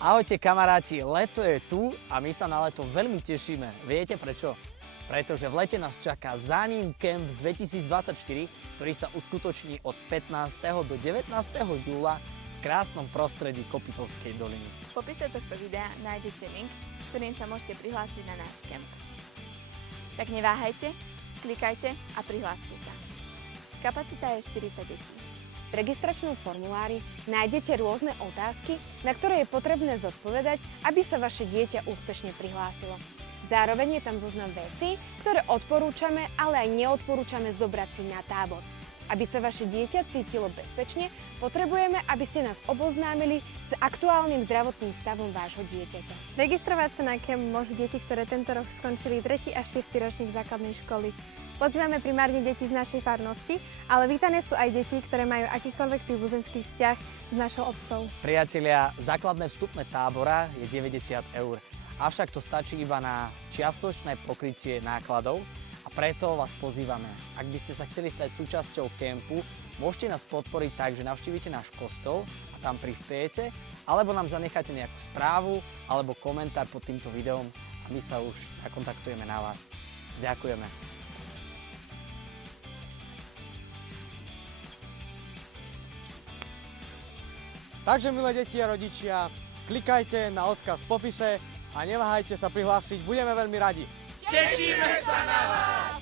Ahojte kamaráti, leto je tu a my sa na leto veľmi tešíme. Viete prečo? Pretože v lete nás čaká Zánim Camp 2024, ktorý sa uskutoční od 15. do 19. júla v krásnom prostredí Kopitovskej doliny. V popise tohto videa nájdete link, ktorým sa môžete prihlásiť na náš kemp. Tak neváhajte, klikajte a prihláste sa. Kapacita je 40 detí. V registračnom formulári nájdete rôzne otázky, na ktoré je potrebné zodpovedať, aby sa vaše dieťa úspešne prihlásilo. Zároveň je tam zoznam vecí, ktoré odporúčame, ale aj neodporúčame zobrať si na tábor. Aby sa vaše dieťa cítilo bezpečne, potrebujeme, aby ste nás oboznámili s aktuálnym zdravotným stavom vášho dieťaťa. Registrovať sa na kemp môžu deti, ktoré tento rok skončili 3. až 6. ročník základnej školy. Pozývame primárne deti z našej farnosti, ale vítané sú aj deti, ktoré majú akýkoľvek príbuzenský vzťah s našou obcou. Priatelia, základné vstupné tábora je 90 €, avšak to stačí iba na čiastočné pokrytie nákladov. A preto vás pozývame, ak by ste sa chceli stať súčasťou kempu, môžete nás podporiť tak, že navštívite náš kostol a tam prispiejete, alebo nám zanecháte nejakú správu alebo komentár pod týmto videom a my sa už nakontaktujeme na vás. Ďakujeme. Takže milé deti a rodičia, klikajte na odkaz v popise a neváhajte sa prihlásiť, budeme veľmi radi. Tešíme sa na vás!